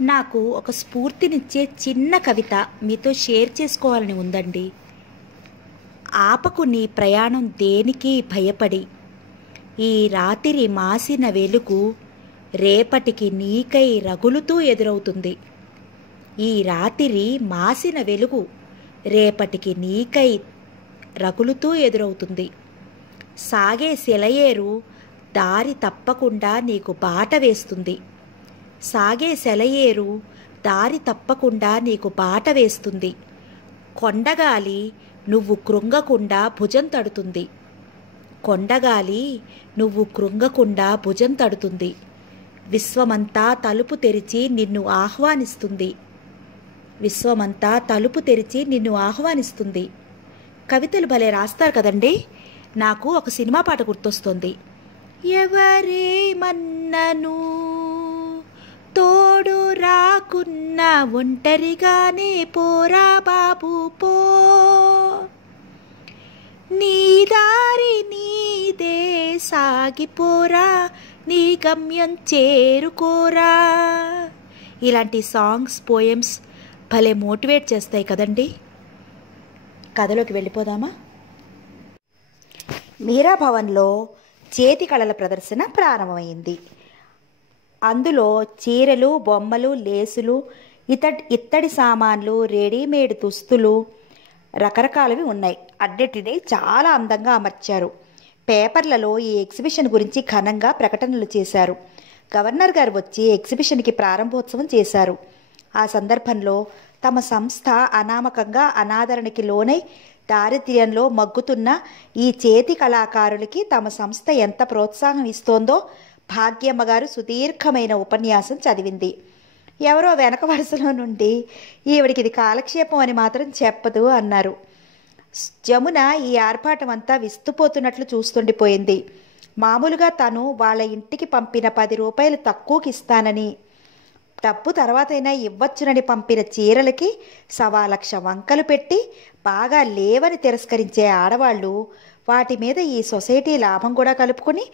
నాకు ఒక స్ఫూర్తినిచ్చే చిన్న కవిత మీతో షేర్ చేసుకోవాలని ఉందండి. ఆపకు నీ ప్రయాణం దేనికి భయపడి, ఈ రాత్రి మాసిన వెలుగు రేపటికి నీకై రగులుతూ ఎదురవుతుంది. ఈ రాత్రి మాసిన వెలుగు రేపటికి నీకై రగులుతూ ఎదురవుతుంది. సాగే సెలయేరు దారి తప్పకుండా నీకు బాట వేస్తుంది. సాగే సెలయేరు దారి తప్పకుండా నీకు బాట వేస్తుంది. కొండగాలి నువ్వు కృంగకుండా భుజం తడుతుంది. కొండగాలి నువ్వు కృంగకుండా భుజం తడుతుంది. విశ్వమంతా తలుపు తెరిచి నిన్ను ఆహ్వానిస్తుంది. విశ్వమంతా తలుపు తెరిచి నిన్ను ఆహ్వానిస్తుంది. కవితలు భలే రాస్తారు కదండి. నాకు ఒక సినిమా పాట గుర్తొస్తుంది. ఎవరేమన్నను తోడు రాకున్న ఒంటరిగానే పోరా బాబు పో, నీ దారి నీదే సాగిపోరా, నీ గమ్యం చేరుకోరా. ఇలాంటి సాంగ్స్, పోయమ్స్ భలే మోటివేట్ చేస్తాయి కదండి. కథలోకి వెళ్ళిపోదామా? మీరా భవన్లో చేతి కళల ప్రదర్శన ప్రారంభమైంది. అందులో చీరలు, బొమ్మలు, లేసులు, ఇత్తడి సామాన్లు, రెడీమేడ్ దుస్తులు రకరకాలవి ఉన్నాయి. అన్నిటినీ చాలా అందంగా అమర్చారు. పేపర్లలో ఈ ఎగ్జిబిషన్ గురించి ఘనంగా ప్రకటనలు చేశారు. గవర్నర్ గారు వచ్చి ఎగ్జిబిషన్కి ప్రారంభోత్సవం చేశారు. ఆ సందర్భంలో తమ సంస్థ అనామకంగా అనాదరణకి లోనై దారిద్ర్యంలో మగ్గుతున్న ఈ చేతి కళాకారులకి తమ సంస్థ ఎంత ప్రోత్సాహం ఇస్తోందో భాగ్యమ్మ గారు సుదీర్ఘమైన ఉపన్యాసం చదివింది. ఎవరో వెనక వరుసలో నుండి ఈవిడికి ఇది కాలక్షేపం అని మాత్రం చెప్పదు అన్నారు. జమున ఈ ఆర్భాటం అంతా విస్తుపోతున్నట్లు చూస్తుండిపోయింది. మామూలుగా తను వాళ్ళ ఇంటికి పంపిన 10 రూపాయలు తక్కువకి ఇస్తానని, డబ్బు తర్వాతైనా ఇవ్వచ్చునని పంపిన చీరలకి 1,00,000 వంకలు పెట్టి బాగా లేవని తిరస్కరించే ఆడవాళ్ళు వాటి మీద ఈ సొసైటీ లాభం కూడా కలుపుకొని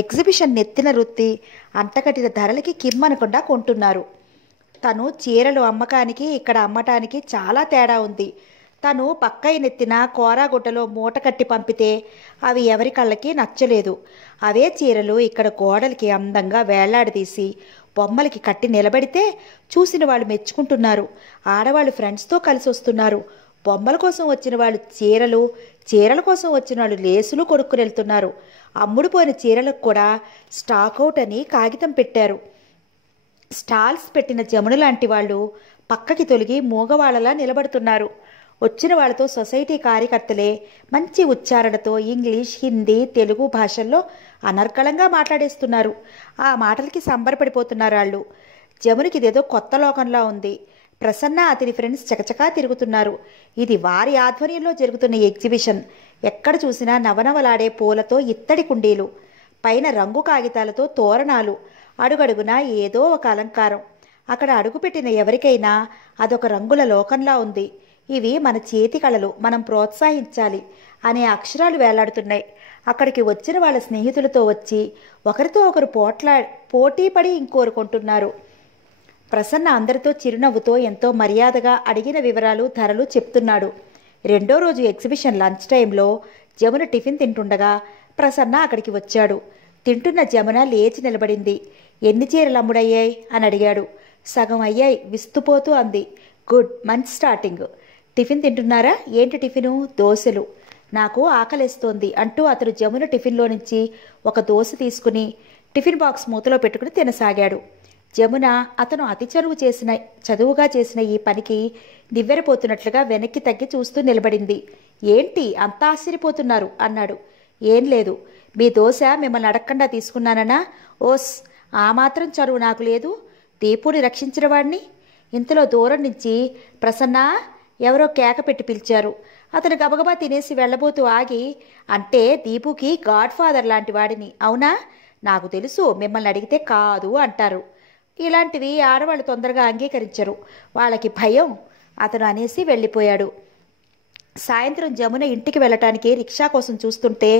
ఎగ్జిబిషన్ నెత్తిన రుత్తి అంటకట్టిన ధరలకి కిమ్మనకుండా కొంటున్నారు. తను చీరలు అమ్మకానికి ఇక్కడ అమ్మటానికి చాలా తేడా ఉంది. తను పక్కై నెత్తిన కోరాగుడ్డలో మూట కట్టి పంపితే అవి ఎవరి కళ్ళకి నచ్చలేదు. అవే చీరలు ఇక్కడ గోడలకి అందంగా వేళ్లాడదీసి బొమ్మలకి కట్టి నిలబెడితే చూసిన వాళ్ళు మెచ్చుకుంటున్నారు. ఆడవాళ్ళు ఫ్రెండ్స్తో కలిసి వస్తున్నారు. బొమ్మల కోసం వచ్చిన వాళ్ళు చీరలు, చీరల కోసం వచ్చిన వాళ్ళు లేసులు కొనుక్కుని వెళ్తున్నారు. అమ్ముడుపోయిన చీరలకు కూడా స్టాక్అవుట్ అని కాగితం పెట్టారు. స్టాల్స్ పెట్టిన జమున లాంటి వాళ్ళు పక్కకి తొలగి మూగవాళ్ళలా నిలబడుతున్నారు. వచ్చిన వాళ్ళతో సొసైటీ కార్యకర్తలే మంచి ఉచ్చారణతో ఇంగ్లీష్, హిందీ, తెలుగు భాషల్లో అనర్గళంగా మాట్లాడేస్తున్నారు. ఆ మాటలకి సంబరపడిపోతున్నారు వాళ్ళు. జమునికి ఇదేదో కొత్త లోకంలా ఉంది. ప్రసన్న అతని ఫ్రెండ్స్ చకచకా తిరుగుతున్నారు. ఇది వారి ఆధ్వర్యంలో జరుగుతున్న ఎగ్జిబిషన్. ఎక్కడ చూసినా నవనవలాడే పూలతో ఇత్తడి కుండీలు, పైన రంగు కాగితాలతో తోరణాలు, అడుగడుగునా ఏదో ఒక అలంకారం. అక్కడ అడుగుపెట్టిన ఎవరికైనా అదొక రంగుల లోకంలా ఉంది. ఇవి మన చేతి కళలు, మనం ప్రోత్సహించాలి అనే అక్షరాలు వేలాడుతున్నాయి. అక్కడికి వచ్చిన వాళ్ళ స్నేహితులతో వచ్చి ఒకరితో ఒకరు పోటీ పడి ఇంకోరు కొంటున్నారు. ప్రసన్న అందరితో చిరునవ్వుతో ఎంతో మర్యాదగా అడిగిన వివరాలు, ధరలు చెప్తున్నాడు. రెండో రోజు ఎగ్జిబిషన్ లంచ్ టైంలో జమున టిఫిన్ తింటుండగా ప్రసన్న అక్కడికి వచ్చాడు. తింటున్న జమున లేచి నిలబడింది. ఎన్ని చీరలు అమ్ముడయ్యాయి అని అడిగాడు. సగం అయ్యాయి విస్తుపోతూ అంది. గుడ్, మంచి స్టార్టింగ్. టిఫిన్ తింటున్నారా? ఏంటి టిఫిను? దోశలు. నాకు ఆకలేస్తోంది అంటూ అతడు జమున టిఫిన్లో నుంచి ఒక దోశ తీసుకుని టిఫిన్ బాక్స్ మూతలో పెట్టుకుని తినసాగాడు. జమున అతను అతి చదువుగా చేసిన ఈ పనికి నివ్వెరపోతున్నట్లుగా వెనక్కి తగ్గి చూస్తూ నిలబడింది. ఏంటి అంత ఆశ్చర్యపోతున్నారు అన్నాడు. ఏం లేదు, మీ దోశ మిమ్మల్ని అడగకుండా తీసుకున్నానన్నా? ఓస్, ఆ మాత్రం చదువు నాకు లేదు. దీపుని రక్షించిన వాడిని. ఇంతలో దూరం నుంచి ప్రసన్న ఎవరో కేక పెట్టి పిలిచారు. అతను గబగబా తినేసి వెళ్ళబోతూ ఆగి, అంటే దీపుకి గాడ్ ఫాదర్ లాంటి వాడిని. అవునా? నాకు తెలుసు, మిమ్మల్ని అడిగితే కాదు అంటారు. ఇలాంటివి ఆడవాళ్ళు తొందరగా అంగీకరించరు, వాళ్ళకి భయం అతను అనేసి వెళ్ళిపోయాడు. సాయంత్రం జమున ఇంటికి వెళ్ళటానికి రిక్షా కోసం చూస్తుంటే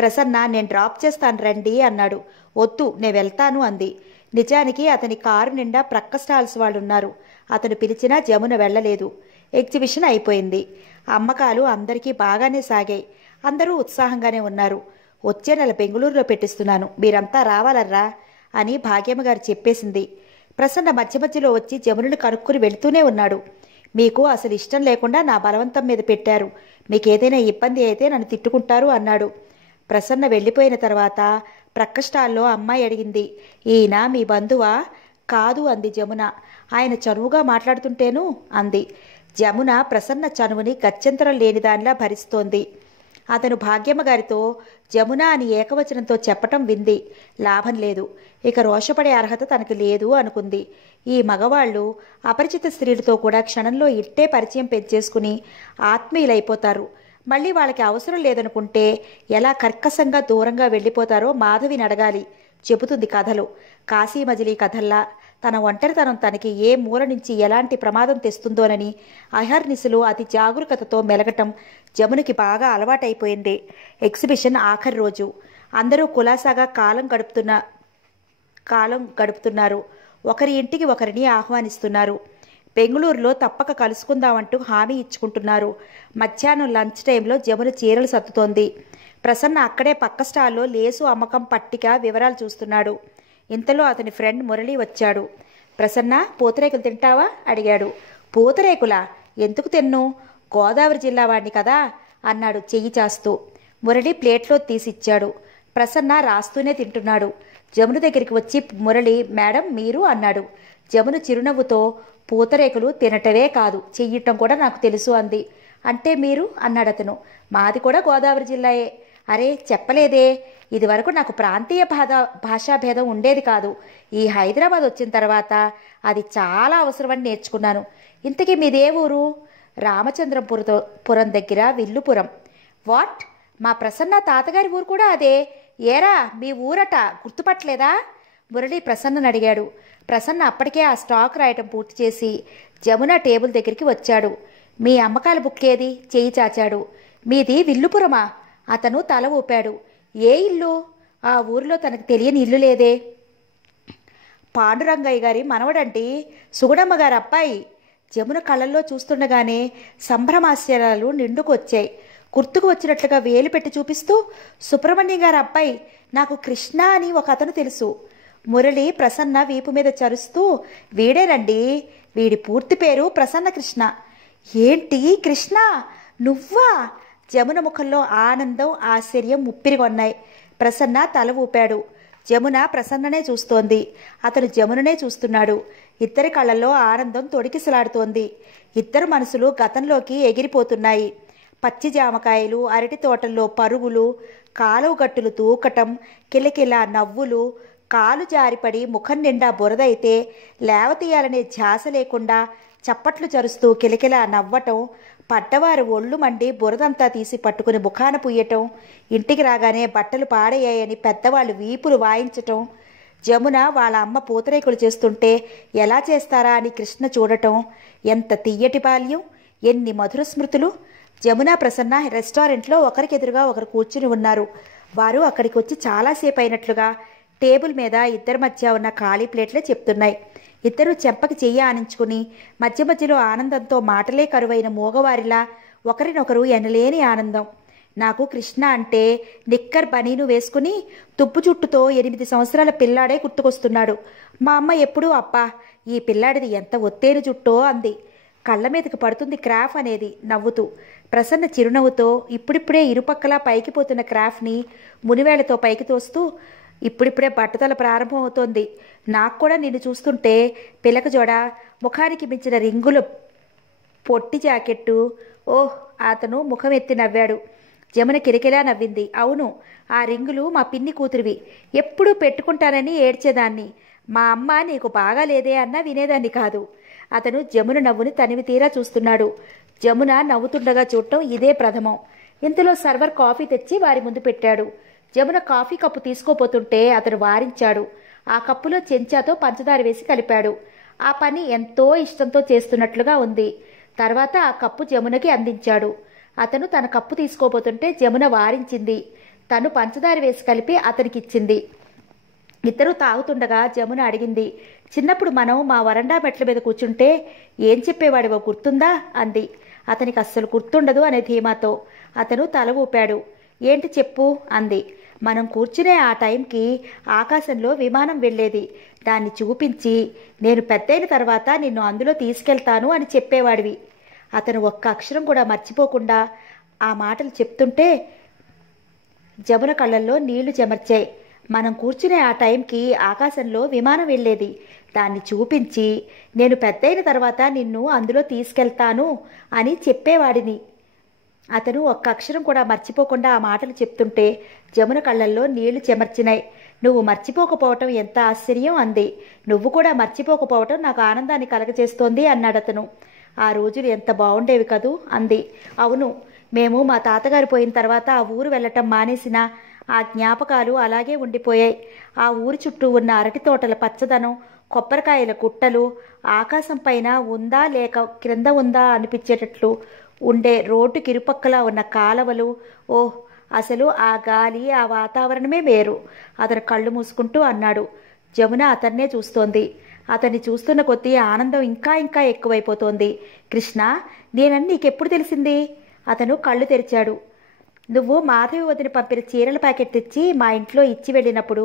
ప్రసన్న నేను డ్రాప్ చేస్తాను రండి అన్నాడు. వద్దు, నేను వెళ్తాను అంది. నిజానికి అతని కారు నిండా ప్రక్క స్టాల్స్ వాళ్ళు ఉన్నారు. అతను పిలిచినా జమున వెళ్ళలేదు. ఎగ్జిబిషన్ అయిపోయింది. అమ్మకాలు అందరికీ బాగానే సాగాయి. అందరూ ఉత్సాహంగానే ఉన్నారు. వచ్చే నెల బెంగళూరులో పెట్టిస్తున్నాను, మీరంతా రావాలర్రా అని భాగ్యమ్మ గారు చెప్పేసింది. ప్రసన్న మధ్య మధ్యలో వచ్చి జమునను కనుక్కుని వెళుతూనే ఉన్నాడు. మీకు అసలు ఇష్టం లేకుండా నా బలవంతం మీద పెట్టారు, మీకేదైనా ఇబ్బంది అయితే నన్ను తిట్టుకుంటారు అన్నాడు. ప్రసన్న వెళ్ళిపోయిన తర్వాత ప్రక్క స్టాల్లో అమ్మాయి అడిగింది, ఈయన మీ బంధువా? కాదు అంది జమున. ఆయన చనువుగా మాట్లాడుతుంటేను అంది. జమున ప్రసన్న చనువుని గత్యంతరం లేని దానిలా భరిస్తోంది. అతను భాగ్యమ్మ గారితో జమున అని ఏకవచనంతో చెప్పటం వింది. లాభం లేదు. ఇక రోషపడే అర్హత తనకి లేదు అనుకుంది. ఈ మగవాళ్ళు అపరిచిత స్త్రీలతో కూడా క్షణంలో ఇట్టే పరిచయం పెంచేసుకుని ఆత్మీయులైపోతారు. మళ్ళీ వాళ్ళకి అవసరం లేదనుకుంటే ఎలా కర్కశంగా దూరంగా వెళ్ళిపోతారో మాధవిని అడగాలి, చెబుతుంది కథలు. కాశీ మజిలీ కథల్లా తన ఒంటరితనం తనకి ఏ మూల నుంచి ఎలాంటి ప్రమాదం తెస్తుందోనని అహర్నిశలు అతి జాగరూకతతో మెలగటం జమునికి బాగా అలవాటైపోయింది. ఎగ్జిబిషన్ ఆఖరి రోజు. అందరూ కులాసాగా కాలం గడుపుతున్నారు. ఒకరి ఇంటికి ఒకరిని ఆహ్వానిస్తున్నారు. బెంగళూరులో తప్పక కలుసుకుందామంటూ హామీ ఇచ్చుకుంటున్నారు. మధ్యాహ్నం లంచ్ టైంలో జమున చీరలు సర్దుతోంది. ప్రసన్న అక్కడే పక్క స్టాల్లో లేసు అమ్మకం పట్టిక వివరాలు చూస్తున్నాడు. ఇంతలో అతని ఫ్రెండ్ మురళి వచ్చాడు. ప్రసన్న, పూతరేకులు తింటావా అడిగాడు. పూతరేకులా? ఎందుకు తిన్ను? గోదావరి జిల్లా వాడిని కదా అన్నాడు చెయ్యి చాస్తూ. మురళి ప్లేట్లో తీసిచ్చాడు. ప్రసన్న రాస్తూనే తింటున్నాడు. జమున దగ్గరికి వచ్చి మురళి, మేడం మీరు అన్నాడు. జమున చిరునవ్వుతో, పూతరేకులు తినటమే కాదు చెయ్యటం కూడా నాకు తెలుసు అంది. అంటే మీరు అన్నాడతను. మాది కూడా గోదావరి జిల్లాయే. అరే చెప్పలేదే. ఇదివరకు నాకు ప్రాంతీయ భాషాభేదం ఉండేది కాదు. ఈ హైదరాబాద్ వచ్చిన తర్వాత అది చాలా అవసరమని నేర్చుకున్నాను. ఇంతకీ మీదే ఊరు? రామచంద్రపురం దగ్గర విల్లుపురం. వాట్? మా ప్రసన్న తాతగారి ఊరు కూడా అదే. ఏరా మీ ఊరట, గుర్తుపట్టలేదా? మురళి ప్రసన్నను అడిగాడు. ప్రసన్న అప్పటికే ఆ స్టాక్ రాయటం పూర్తి చేసి జమున టేబుల్ దగ్గరికి వచ్చాడు. మీ అమ్మకాల బుక్ ఏది? చేయి చాచాడు. మీది విల్లుపురమా? అతను తల ఊపాడు. ఏ ఇల్లు? ఆ ఊరిలో తనకు తెలియని ఇల్లు లేదే. పాండురంగయ్య గారి మనవడంటి, సుగుణమ్మ గారి అబ్బాయి. జమున కళ్ళల్లో చూస్తుండగానే సంభ్రమాశ్చర్యాలు నిండుకొచ్చాయి. గుర్తుకు వచ్చినట్లుగా వేలు పెట్టి చూపిస్తూ, సుబ్రహ్మణ్యం గారి అబ్బాయి, నాకు కృష్ణ అని ఒక అతను తెలుసు. మురళి ప్రసన్న వీపు మీద చరుస్తూ, వీడేనండి, వీడి పూర్తి పేరు ప్రసన్న కృష్ణ. ఏంటి కృష్ణ నువ్వా? జమున ముఖంలో ఆనందం ఆశ్చర్యం ముప్పిరిగొన్నాయి. ప్రసన్న తల ఊపాడు. జమున ప్రసన్ననే చూస్తోంది. అతను జముననే చూస్తున్నాడు. ఇద్దరి కళ్ళల్లో ఆనందం తొడికిసలాడుతోంది. ఇద్దరు మనసులు గతంలోకి ఎగిరిపోతున్నాయి. పచ్చి జామకాయలు, అరటి తోటల్లో పరుగులు, కాలువ గట్టులు దూకటం, కిలకిలా నవ్వులు, కాలు జారిపడి ముఖం నిండా బురదైతే లేవతీయాలనే ధ్యాస లేకుండా చప్పట్లు చరుస్తూ కిలకిలా నవ్వటం, పడ్డవారు ఒళ్ళు మండి బురదంతా తీసి పట్టుకుని ముఖాన పుయ్యటం, ఇంటికి రాగానే బట్టలు పాడయ్యాయని పెద్దవాళ్ళు వీపులు వాయించటం, జమున వాళ్ళ అమ్మ పూతరేకులు చేస్తుంటే ఎలా చేస్తారా అని కృష్ణ చూడటం, ఎంత తియ్యటి బాల్యం, ఎన్ని మధుర స్మృతులు. జమున ప్రసన్న రెస్టారెంట్లో ఒకరికెదురుగా ఒకరు కూర్చుని ఉన్నారు. వారు అక్కడికి వచ్చి చాలాసేపు అయినట్లుగా టేబుల్ మీద ఇద్దరి మధ్య ఉన్న ఖాళీ ప్లేట్లే చెప్తున్నాయి. ఇద్దరూ చెంపకి చెయ్యి ఆనించుకుని మధ్య మధ్యలో ఆనందంతో మాటలే కరువైన మూగవారిలా ఒకరినొకరు ఎనలేని ఆనందం. నాకు కృష్ణ అంటే నిక్కర్ బనీను వేసుకుని తుప్పు చుట్టుతో 8 సంవత్సరాల పిల్లాడే గుర్తుకొస్తున్నాడు. మా అమ్మ ఎప్పుడూ అబ్బా ఈ పిల్లాడిది ఎంత ఒత్తేను జుట్టో అంది. కళ్ళ మీదకి పడుతుంది క్రాఫ్ అనేది నవ్వుతూ. ప్రసన్న చిరునవ్వుతో ఇప్పుడిప్పుడే ఇరుపక్కలా పైకి పోతున్న క్రాఫ్ని మునివేళ్లతో పైకి తోస్తూ, ఇప్పుడిప్పుడే బట్టతల ప్రారంభం అవుతోంది. నాకు కూడా నిన్ను చూస్తుంటే పిలక జోడ, ముఖానికి మించిన రింగుల పొట్టి జాకెట్టు. ఓహ్ అతను ముఖం ఎత్తి నవ్వాడు. జమున కిరికిలా నవ్వింది. అవును, ఆ రింగులు మా పిన్ని కూతురివి. ఎప్పుడూ పెట్టుకుంటానని ఏడ్చేదాన్ని. మా అమ్మ నీకు బాగా లేదే అన్నా వినేదాన్ని కాదు. అతను జమున నవ్వుని తనివి తీరా చూస్తున్నాడు. జమున నవ్వుతుండగా చూడటం ఇదే ప్రథమం. ఇంతలో సర్వర్ కాఫీ తెచ్చి వారి ముందు పెట్టాడు. జమున కాఫీ కప్పు తీసుకోపోతుంటే అతను వారించాడు. ఆ కప్పులో చెంచాతో పంచదార వేసి కలిపాడు. ఆ పని ఎంతో ఇష్టంతో చేస్తున్నట్లుగా ఉంది. తర్వాత ఆ కప్పు జమునకి అందించాడు. అతను తన కప్పు తీసుకోపోతుంటే జమున వారించింది. తను పంచదార వేసి కలిపి అతనికిచ్చింది. ఇద్దరూ తాగుతుండగా జమున అడిగింది, చిన్నప్పుడు మనం మా వరండా మెట్ల మీద కూర్చుంటే ఏం చెప్పేవాడివో గుర్తుందా అంది. అతనికి అస్సలు గుర్తుండదు అనే ధీమాతో. అతను తల ఊపాడు. ఏంటి చెప్పు అంది. మనం కూర్చునే ఆ టైంకి ఆకాశంలో విమానం వెళ్ళేది. దాన్ని చూపించి నేను పెద్దయిన తర్వాత నిన్ను అందులో తీసుకెళ్తాను అని చెప్పేవాడివి. అతను ఒక్క అక్షరం కూడా మర్చిపోకుండా ఆ మాటలు చెప్తుంటే జమున కళ్ళల్లో నీళ్లు చెమర్చాయి. మనం కూర్చునే ఆ టైంకి ఆకాశంలో విమానం వెళ్ళేది. దాన్ని చూపించి నేను పెద్దయిన తర్వాత నిన్ను అందులో తీసుకెళ్తాను అని చెప్పేవాడిని. అతను ఒక్క అక్షరం కూడా మర్చిపోకుండా ఆ మాటలు చెప్తుంటే జమున కళ్ళల్లో నీళ్లు చెమర్చినాయి. నువ్వు మర్చిపోకపోవటం ఎంత ఆశ్చర్యం అంది. నువ్వు కూడా మర్చిపోకపోవటం నాకు ఆనందాన్ని కలగచేస్తోంది అన్నాడతను. ఆ రోజులు ఎంత బాగుండేవి కదూ అంది. అవును, మేము మా తాతగారు పోయిన తర్వాత ఆ ఊరు వెళ్ళటం మానేసినా ఆ జ్ఞాపకాలు అలాగే ఉండిపోయాయి. ఆ ఊరి చుట్టూ ఉన్న అరటి తోటల పచ్చదనం, కొబ్బరికాయల గుట్టలు, ఆకాశం పైన ఉందా లేక క్రింద ఉందా అనిపించేటట్లు ఉండే రోడ్డుకి ఇరుపక్కలా ఉన్న కాలవలు. ఓహ్, అసలు ఆ గాలి, ఆ వాతావరణమే వేరు. అతను కళ్ళు మూసుకుంటూ అన్నాడు. జమున అతన్నే చూస్తోంది. అతన్ని చూస్తున్న కొద్దీ ఆనందం ఇంకా ఇంకా ఎక్కువైపోతోంది. కృష్ణ, నేనని నీకెప్పుడు తెలిసింది? అతను కళ్ళు తెరిచాడు. నువ్వు మాధవి వదిన పంపిన చీరల ప్యాకెట్ తెచ్చి మా ఇంట్లో ఇచ్చి వెళ్ళినప్పుడు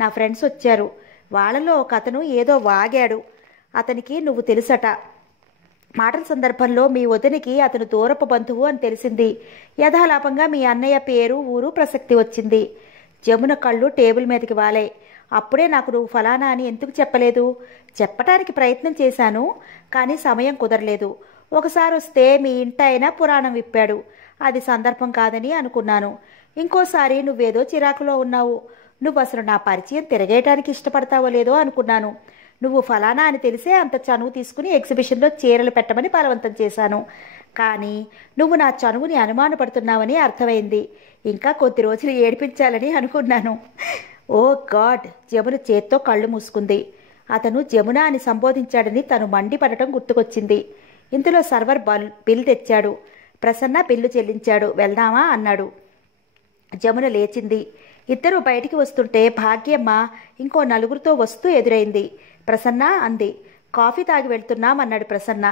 నా ఫ్రెండ్స్ వచ్చారు. వాళ్ళలో ఒక అతను ఏదో వాగాడు. అతనికి నువ్వు తెలుసట. మాటల సందర్భంలో మీ వదినికి అతను దూరపు బంధువు అని తెలిసింది. యథాలాపంగా మీ అన్నయ్య పేరు, ఊరు ప్రసక్తి వచ్చింది. జమున కళ్ళు టేబుల్ మీదకి వాలాయి. అప్పుడే నాకు నువ్వు ఫలానా అని ఎందుకు చెప్పలేదు? చెప్పటానికి ప్రయత్నం చేశాను, కానీ సమయం కుదరలేదు. ఒకసారి వస్తే మీ ఇంట అయినా పురాణం విప్పాడు. అది సందర్భం కాదని అనుకున్నాను. ఇంకోసారి నువ్వేదో చిరాకులో ఉన్నావు. నువ్వు అసలు నా పరిచయం తిరగేయటానికి ఇష్టపడతావో లేదో అనుకున్నాను. నువ్వు ఫలానా అని తెలిసే అంత చనువు తీసుకుని ఎగ్జిబిషన్లో చీరలు పెట్టమని బలవంతం చేశాను. కానీ నువ్వు నా చనువుని అనుమానపడుతున్నావని అర్థమైంది. ఇంకా కొద్ది రోజులు ఏడిపించాలని అనుకున్నాను. ఓ గాడ్! జమున చేత్తో కళ్ళు మూసుకుంది. అతను జమున అని సంబోధించాడని తను మండిపడటం గుర్తుకొచ్చింది. ఇంతలో సర్వర్ బిల్ తెచ్చాడు. ప్రసన్న బిల్లు చెల్లించాడు. వెళ్దామా అన్నాడు. జమున లేచింది. ఇద్దరూ బయటికి వస్తుంటే భాగ్యమ్మ ఇంకో నలుగురితో వస్తూ ఎదురైంది. ప్రసన్న అంది. కాఫీ తాగి వెళ్తున్నామన్నాడు ప్రసన్న.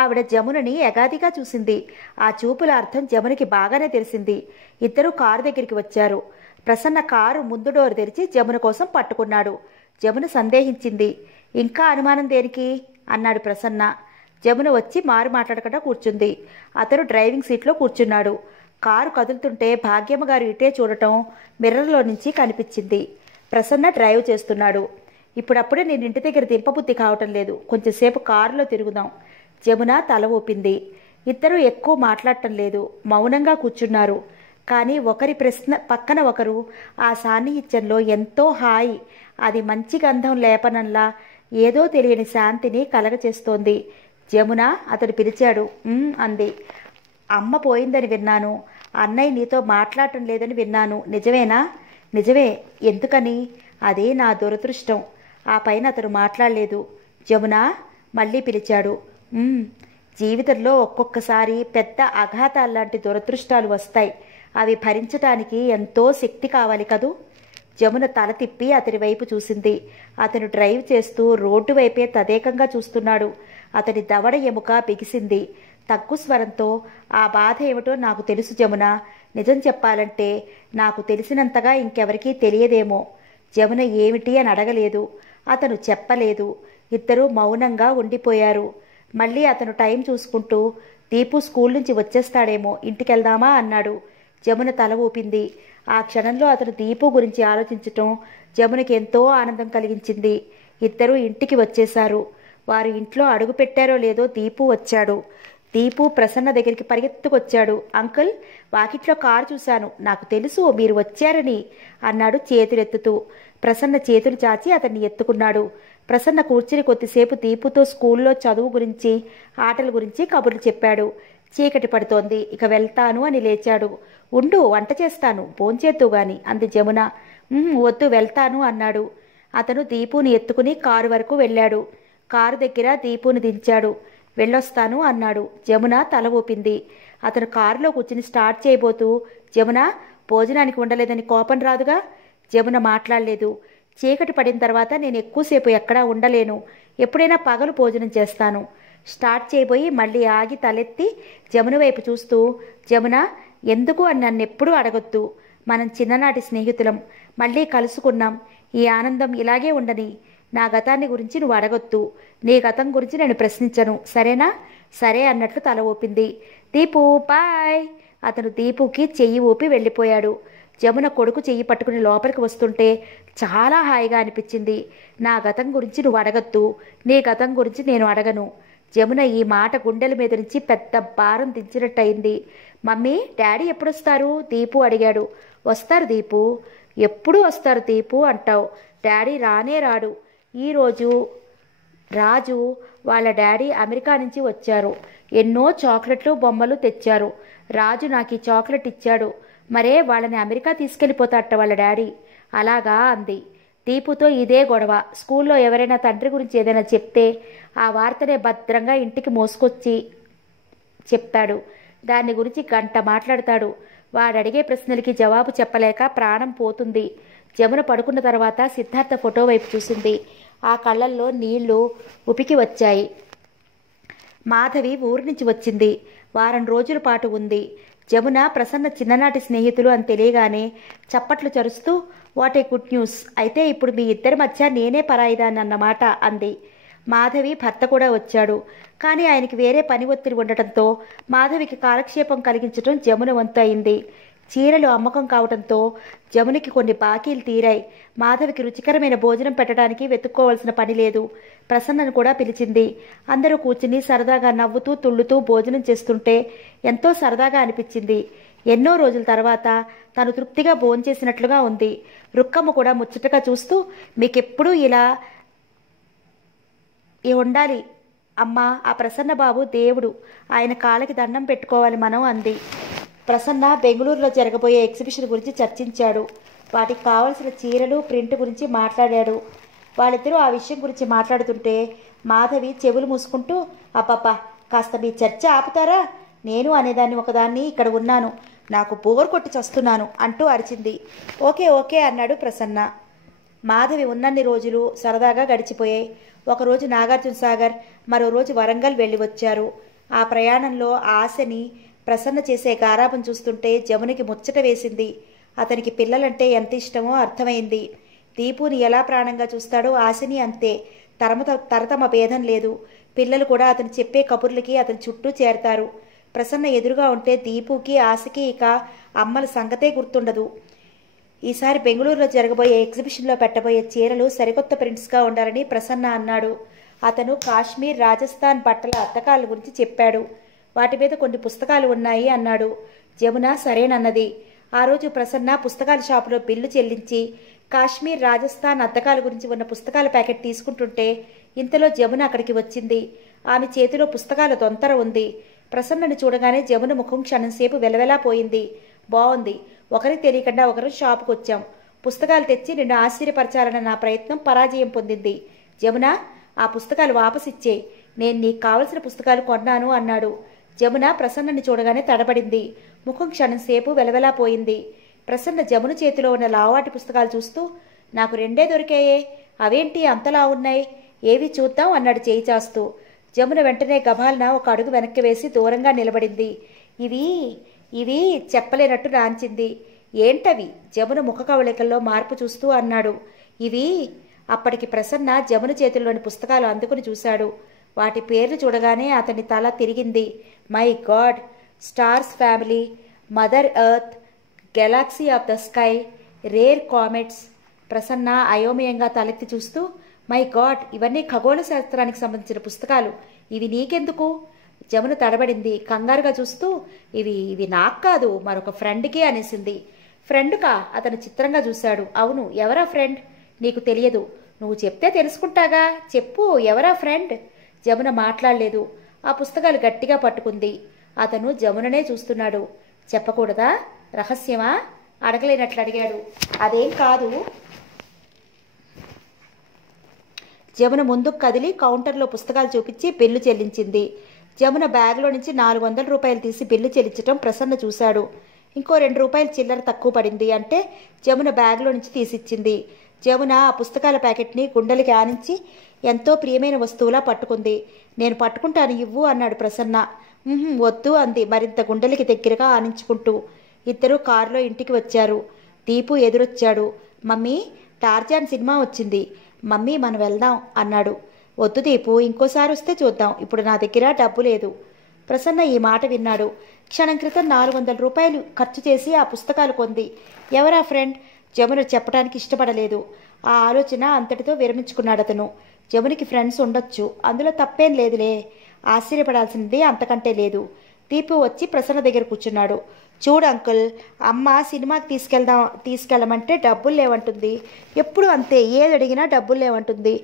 ఆవిడ జమునని ఎగాదిగా చూసింది. ఆ చూపుల అర్థం జమునకి బాగానే తెలిసింది. ఇద్దరూ కారు దగ్గరికి వచ్చారు. ప్రసన్న కారు ముందు డోరు తెరిచి జమున కోసం పట్టుకున్నాడు. జమున సందేహించింది. ఇంకా అనుమానం దేనికి అన్నాడు ప్రసన్న. జమున వచ్చి మారు మాట్లాడకుండా కూర్చుంది. అతను డ్రైవింగ్ సీట్లో కూర్చున్నాడు. కారు కదులుతుంటే భాగ్యమ్మ గారు ఇటే చూడటం మిర్రర్లో నుంచి కనిపించింది. ప్రసన్న డ్రైవ్ చేస్తున్నాడు. ఇప్పుడప్పుడే నేను ఇంటి దగ్గర దింపబుద్ధి కావటం లేదు. కొంచెంసేపు కారులో తిరుగుదాం. జమున తల ఊపింది. ఇద్దరూ ఎక్కువ మాట్లాడటం లేదు. మౌనంగా కూర్చున్నారు. కానీ ఒకరి ప్రశ్న పక్కన ఒకరు ఆ సాన్నిహిత్యంలో ఎంతో హాయి, అది మంచి గంధం లేపనంలా ఏదో తెలియని శాంతిని కలగచేస్తోంది. జమున అతడు పిలిచాడు. అంది. అమ్మ పోయిందని విన్నాను. అన్నయ్య నీతో మాట్లాడటం లేదని విన్నాను. నిజమేనా? నిజమే. ఎందుకని? అదే నా దురదృష్టం. ఆ పైన అతను మాట్లాడలేదు. జమున మళ్ళీ పిలిచాడు. జీవితంలో ఒక్కొక్కసారి పెద్ద అఘాతాల్లాంటి దురదృష్టాలు వస్తాయి. అవి భరించటానికి ఎంతో శక్తి కావాలి కదూ. జమున తల తిప్పి అతని వైపు చూసింది. అతను డ్రైవ్ చేస్తూ రోడ్డు వైపే తదేకంగా చూస్తున్నాడు. అతని దవడ ఎముక బిగిసింది. తగ్గు స్వరంతో, ఆ బాధ ఏమిటో నాకు తెలుసు జమున. నిజం చెప్పాలంటే నాకు తెలిసినంతగా ఇంకెవరికీ తెలియదేమో. జమున ఏమిటి అని అడగలేదు. అతను చెప్పలేదు. ఇద్దరూ మౌనంగా ఉండిపోయారు. మళ్ళీ అతను టైం చూసుకుంటూ, దీపు స్కూల్ నుంచి వచ్చేస్తాడేమో, ఇంటికెళ్దామా అన్నాడు. జమున తల ఊపింది. ఆ క్షణంలో అతను దీపు గురించి ఆలోచించటం జమునకి ఎంతో ఆనందం కలిగించింది. ఇద్దరూ ఇంటికి వచ్చేశారు. వారు ఇంట్లో అడుగు పెట్టారో లేదో దీపు వచ్చాడు. దీపు ప్రసన్న దగ్గరికి పరిగెత్తుకొచ్చాడు. అంకుల్, వాకిట్లో కారు చూశాను. నాకు తెలుసు మీరు వచ్చారని అన్నాడు చేతులెత్తుతూ. ప్రసన్న చేతులు చాచి అతన్ని ఎత్తుకున్నాడు. ప్రసన్న కూర్చుని కొద్దిసేపు దీపుతో స్కూల్లో చదువు గురించి, ఆటల గురించి కబుర్లు చెప్పాడు. చీకటి పడుతోంది, ఇక వెళ్తాను అని లేచాడు. ఉండు, వంట చేస్తాను, భోంచేద్దు గాని అంది జమున. వద్దు, వెళ్తాను అన్నాడు. అతను దీపుని ఎత్తుకుని కారు వరకు వెళ్ళాడు. కారు దగ్గర దీపుని దించాడు. వెళ్ళొస్తాను అన్నాడు. జమున తల ఊపింది. అతను కారులో కూర్చుని స్టార్ట్ చేయబోతూ, జమున, భోజనానికి ఉండలేదని కోపం రాదుగా? జమున మాట్లాడలేదు. చీకటి పడిన తర్వాత నేను ఎక్కువసేపు ఎక్కడా ఉండలేను. ఎప్పుడైనా పగలు భోజనం చేస్తాను. స్టార్ట్ చేయబోయి మళ్ళీ ఆగి తలెత్తి జమున వైపు చూస్తూ, జమున, ఎందుకు అని నన్ను ఎప్పుడూ అడగొద్దు. మనం చిన్ననాటి స్నేహితులం, మళ్ళీ కలుసుకున్నాం. ఈ ఆనందం ఇలాగే ఉండని. నా గతాన్ని గురించి నువ్వు అడగొద్దు. నీ గతం గురించి నేను ప్రశ్నించను, సరేనా? సరే అన్నట్లు తల ఊపింది. దీపు బాయ్. అతను దీపుకి చెయ్యి ఊపి వెళ్ళిపోయాడు. జమున కొడుకు చెయ్యి పట్టుకుని లోపలికి వస్తుంటే చాలా హాయిగా అనిపించింది. నా గతం గురించి నువ్వు అడగద్దు, నీ గతం గురించి నేను అడగను. జమున ఈ మాట గుండెల మీద నుంచి పెద్ద భారం దించినట్టయింది. మమ్మీ, డాడీ ఎప్పుడొస్తారు? దీపు అడిగాడు. వస్తారు దీపు. ఎప్పుడు వస్తారు దీపు అంటావు? డాడీ రానే రాడు. ఈరోజు రాజు వాళ్ళ డాడీ అమెరికా నుంచి వచ్చారు. ఎన్నో చాక్లెట్లు బొమ్మలు తెచ్చారు. రాజు నాకు ఈ చాక్లెట్ ఇచ్చాడు. మరే వాళ్ళని అమెరికా తీసుకెళ్ళిపోతాట వాళ్ళ డాడీ. అలాగా అంది. దీపుతో ఇదే గొడవ. స్కూల్లో ఎవరైనా తండ్రి గురించి ఏదైనా చెప్తే ఆ వార్తనే భద్రంగా ఇంటికి మోసుకొచ్చి చెప్తాడు. దాని గురించి గంట మాట్లాడతాడు. వాడు అడిగే ప్రశ్నలకి జవాబు చెప్పలేక ప్రాణం పోతుంది. జమున పడుకున్న తర్వాత సిద్ధార్థ ఫోటో వైపు చూసింది. ఆ కళ్ళల్లో నీళ్లు ఉపికి వచ్చాయి. మాధవి ఊరి నుంచి వచ్చింది. వారం రోజుల పాటు ఉంది. జమున, ప్రసన్న చిన్ననాటి స్నేహితులు అని తెలియగానే చప్పట్లు చరుస్తూ, వాట్ ఏ గుడ్ న్యూస్, అయితే ఇప్పుడు మీ ఇద్దరి మధ్య నేనే పరాయిదాన్ని అన్నమాట అంది. మాధవి భర్త కూడా వచ్చాడు. కానీ ఆయనకి వేరే పని ఒత్తిడి ఉండటంతో మాధవికి కాలక్షేపం కలిగించడం జమున వంతు అయింది. చీరలు అమ్మకం కావడంతో జమునికి కొన్ని బాకీలు తీరాయి. మాధవికి రుచికరమైన భోజనం పెట్టడానికి వెతుక్కోవాల్సిన పని లేదు. ప్రసన్నను కూడా పిలిచింది. అందరూ కూర్చుని సరదాగా నవ్వుతూ తుళ్ళుతూ భోజనం చేస్తుంటే ఎంతో సరదాగా అనిపించింది. ఎన్నో రోజుల తర్వాత తను తృప్తిగా భోంచేసినట్లుగా ఉంది. రుక్కమ్మ కూడా ముచ్చటగా చూస్తూ, మీకెప్పుడూ ఇలా ఉండాలి అమ్మా. ఆ ప్రసన్న బాబు దేవుడు. ఆయన కాళ్ళకి దండం పెట్టుకోవాలి మనం అంది. ప్రసన్న బెంగళూరులో జరగబోయే ఎగ్జిబిషన్ గురించి చర్చించాడు. వాటికి కావలసిన చీరలు, ప్రింట్ గురించి మాట్లాడాడు. వాళ్ళిద్దరూ ఆ విషయం గురించి మాట్లాడుతుంటే మాధవి చెవులు మూసుకుంటూ, అబ్బబ్బా, కాస్త మీ చర్చ ఆపుతారా? నేను అనేదాన్ని ఒకదాన్ని ఇక్కడ ఉన్నాను, నాకు బోర్ కొట్టి చస్తున్నాను అంటూ అరిచింది. ఓకే ఓకే అన్నాడు ప్రసన్న. మాధవి ఉన్నన్ని రోజులు సరదాగా గడిచిపోయాయి. ఒకరోజు నాగార్జున సాగర్, మరో రోజు వరంగల్ వెళ్ళి వచ్చారు. ఆ ప్రయాణంలో ఆశని ప్రసన్న చేసే గారాబం చూస్తుంటే జమునికి ముచ్చట వేసింది. అతనికి పిల్లలంటే ఎంత ఇష్టమో అర్థమైంది. దీపుని ఎలా ప్రాణంగా చూస్తాడో ఆశని అంతే. తరతమ భేదం లేదు. పిల్లలు కూడా అతను చెప్పే కబుర్లకి అతని చుట్టూ చేరతారు. ప్రసన్న ఎదురుగా ఉంటే దీపుకి, ఆశకి ఇక అమ్మల సంగతే గుర్తుండదు. ఈసారి బెంగళూరులో జరగబోయే ఎగ్జిబిషన్లో పెట్టబోయే చీరలు సరికొత్త ప్రింట్స్గా ఉండాలని ప్రసన్న అన్నాడు. అతను కాశ్మీర్, రాజస్థాన్ బట్టల అద్దకాల గురించి చెప్పాడు. వాటి మీద కొన్ని పుస్తకాలు ఉన్నాయి అన్నాడు. జమున సరేనన్నది. ఆ రోజు ప్రసన్న పుస్తకాల షాపులో బిల్లు చెల్లించి కాశ్మీర్, రాజస్థాన్ అద్దకాల గురించి ఉన్న పుస్తకాల ప్యాకెట్ తీసుకుంటుంటే ఇంతలో జమున అక్కడికి వచ్చింది. ఆమె చేతిలో పుస్తకాల దొంతర ఉంది. ప్రసన్నని చూడగానే జమున ముఖం క్షణంసేపు వెలవెలా పోయింది. బాగుంది, ఒకరికి తెలియకుండా ఒకరు షాపుకు వచ్చాం. పుస్తకాలు తెచ్చి నిన్ను ఆశ్చర్యపరచాలన్న నా ప్రయత్నం పరాజయం పొందింది. జమున, ఆ పుస్తకాలు వాపసిచ్చే. నేను నీకు కావలసిన పుస్తకాలు కొన్నాను అన్నాడు. జమున ప్రసన్నని చూడగానే తడబడింది. ముఖం క్షణంసేపు వెలవెలా పోయింది. ప్రసన్న జమున చేతిలో ఉన్న లావాటి పుస్తకాలు చూస్తూ, నాకు 2 దొరికాయే, అవేంటి అంతలా ఉన్నాయి, ఏవి చూద్దాం అన్నాడు చేయి చాస్తూ. జమున వెంటనే గభాలన ఒక అడుగు వెనక్కి వేసి దూరంగా నిలబడింది. ఇవి చెప్పలేనట్టు రాంచింది. ఏంటవి? జమున ముఖ కవళికల్లో మార్పు చూస్తూ అన్నాడు. ఇవి. అప్పటికి ప్రసన్న జమున చేతుల్లోని పుస్తకాలు అందుకుని చూశాడు. వాటి పేర్లు చూడగానే అతని తల తిరిగింది. My God, stars family, mother earth, Galaxy of the sky, rare comets. Prasanna అయోమయంగా తలెత్తి చూస్తూ, మై గాడ్, ఇవన్నీ ఖగోళ శాస్త్రానికి సంబంధించిన పుస్తకాలు. ఇవి నీకెందుకు? జమున తడబడింది. కంగారుగా చూస్తూ, ఇవి నాకు కాదు, మరొక ఫ్రెండ్కి అనేసింది. ఫ్రెండ్కా? అతను చిత్రంగా చూశాడు. అవును, ఎవరా ఫ్రెండ్? నీకు తెలియదు. నువ్వు చెప్తే తెలుసుకుంటాగా. చెప్పు, ఎవరా ఫ్రెండ్? జమున మాట్లాడలేదు. ఆ పుస్తకాలు గట్టిగా పట్టుకుంది. అతను జముననే చూస్తున్నాడు. చెప్పకూడదా? రహస్యమా? అడగలేనట్లు అడిగాడు. అదేం కాదు. జమున ముందుకు కదిలి కౌంటర్లో పుస్తకాలు చూపించి బిల్లు చెల్లించింది. జమున బ్యాగ్లో నుంచి 400 రూపాయలు తీసి బిల్లు చెల్లించడం ప్రసన్న చూశాడు. ఇంకో 2 రూపాయలు చిల్లర తక్కువ పడింది అంటే జమున బ్యాగ్లో నుంచి తీసిచ్చింది. జమున ఆ పుస్తకాల ప్యాకెట్ని గుండెలకి ఆనించి ఎంతో ప్రియమైన వస్తువులా పట్టుకుంది. నేను పట్టుకుంటాను ఇవ్వు అన్నాడు ప్రసన్న. వద్దు అంది మరింత గుండెలకి దగ్గరగా ఆనించుకుంటూ. ఇద్దరూ కారులో ఇంటికి వచ్చారు. దీపు ఎదురొచ్చాడు. మమ్మీ, టార్జాన్ సినిమా వచ్చింది. మమ్మీ మనం వెళ్దాం అన్నాడు. వద్దు దీపు, ఇంకోసారి వస్తే చూద్దాం, ఇప్పుడు నా దగ్గర డబ్బు లేదు. ప్రసన్న ఈ మాట విన్నాడు. క్షణం క్రితం 400 రూపాయలు ఖర్చు చేసి ఆ పుస్తకాలు కొంది. ఎవరా ఫ్రెండ్? జమున చెప్పడానికి ఇష్టపడలేదు. ఆ ఆలోచన అంతటితో విరమించుకున్నాడు అతను. జమునికి ఫ్రెండ్స్ ఉండొచ్చు, అందులో తప్పేం లేదులే. ఆశ్చర్యపడాల్సింది అంతకంటే లేదు. దీపు వచ్చి ప్రసన్న దగ్గర కూర్చున్నాడు. చూడు అంకుల్, అమ్మ సినిమాకి తీసుకెళ్ళమంటే డబ్బులు లేవంటుంది. ఎప్పుడు అంతే, ఏది అడిగినా డబ్బులు లేవంటుంది.